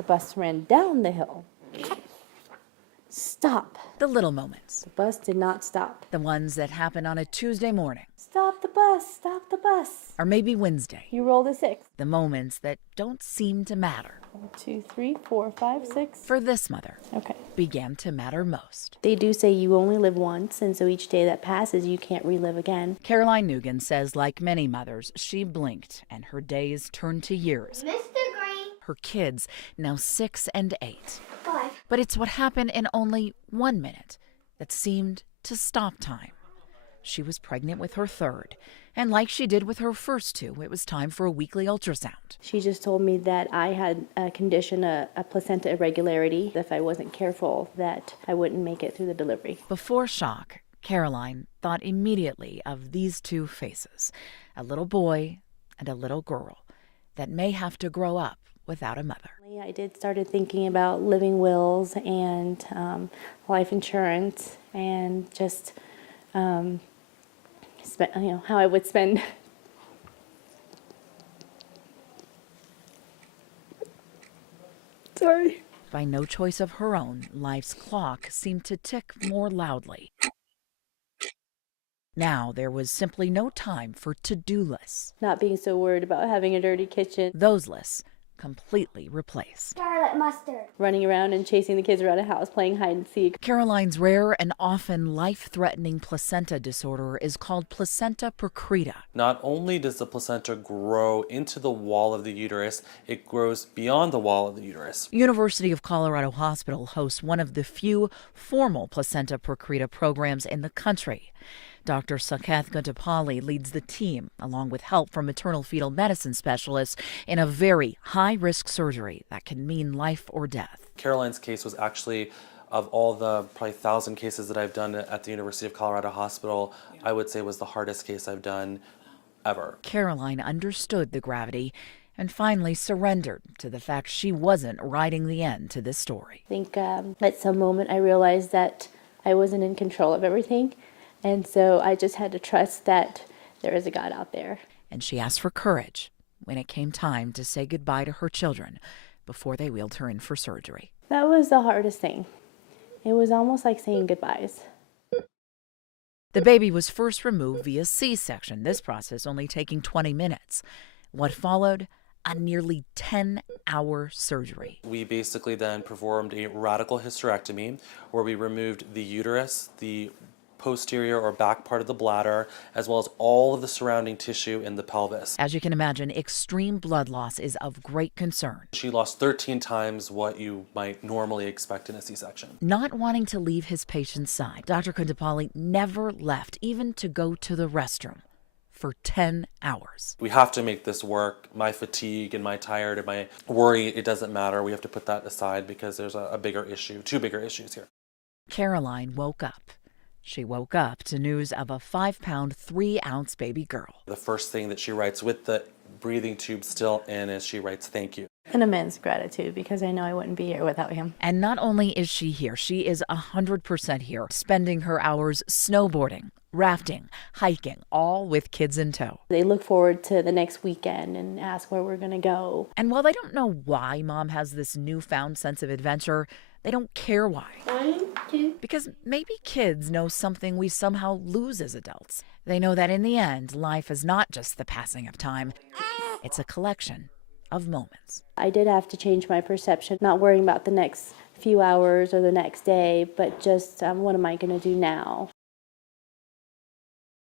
The bus ran down the hill. Stop. The little moments. The bus did not stop. The ones that happen on a Tuesday morning. Stop the bus. Stop the bus. Or maybe Wednesday. You rolled a 6. The moments that don't seem to matter. 1, 2, 3, 4, 5, 6. For this mother. Okay. Began to matter most. They do say you only live once, and so each day that passes, you can't relive again. Caroline Nugent says, like many mothers, she blinked and her days turned to years. Mr. Green. Her kids, now 6 and 8. 5. But it's what happened in only 1 minute that seemed to stop time. She was pregnant with her third, and like she did with her first 2, it was time for a weekly ultrasound. She just told me that I had a condition, a placenta irregularity. If I wasn't careful, that I wouldn't make it through the delivery. Before shock, Caroline thought immediately of these 2 faces, a little boy and a little girl that may have to grow up without a mother. I started thinking about living wills and life insurance and just how I would spend. Sorry. By no choice of her own, life's clock seemed to tick more loudly. Now there was simply no time for to-do lists. Not being so worried about having a dirty kitchen. Those lists completely replaced. Scarlet mustard. Running around and chasing the kids around the house, playing hide and seek. Caroline's rare and often life-threatening placenta disorder is called Placenta Percreta. Not only does the placenta grow into the wall of the uterus, it grows beyond the wall of the uterus. University of Colorado Hospital hosts one of the few formal Placenta Percreta programs in the country. Dr. Saketh Gundapalli leads the team, along with help from maternal fetal medicine specialists, in a very high-risk surgery that can mean life or death. Caroline's case was actually, of all the probably 1,000 cases that I've done at the University of Colorado Hospital, I would say was the hardest case I've done ever. Caroline understood the gravity and finally surrendered to the fact she wasn't writing the end to this story. I think at some moment I realized that I wasn't in control of everything. And so I just had to trust that there is a God out there. And she asked for courage when it came time to say goodbye to her children before they wheeled her in for surgery. That was the hardest thing. It was almost like saying goodbyes. The baby was first removed via C-section, this process only taking 20 minutes. What followed? A nearly 10-hour surgery. We basically then performed a radical hysterectomy where we removed the uterus, the posterior or back part of the bladder, as well as all of the surrounding tissue in the pelvis. As you can imagine, extreme blood loss is of great concern. She lost 13 times what you might normally expect in a C-section. Not wanting to leave his patient's side, Dr. Gundapalli never left, even to go to the restroom, for 10 hours. We have to make this work. My fatigue and my tired and my worry, it doesn't matter. We have to put that aside because there's a bigger issue, 2 bigger issues here. Caroline woke up. She woke up to news of a 5-pound, 3-ounce baby girl. The first thing that she writes with the breathing tube still in is she writes, "Thank you." An immense gratitude because I know I wouldn't be here without him. And not only is she here, she is 100% here, spending her hours snowboarding, rafting, hiking, all with kids in tow. They look forward to the next weekend and ask where we're going to go. And while they don't know why Mom has this newfound sense of adventure, they don't care why. 1, 2. Because maybe kids know something we somehow lose as adults. They know that in the end, life is not just the passing of time. It's a collection of moments. I did have to change my perception, not worrying about the next few hours or the next day, but just what am I going to do now?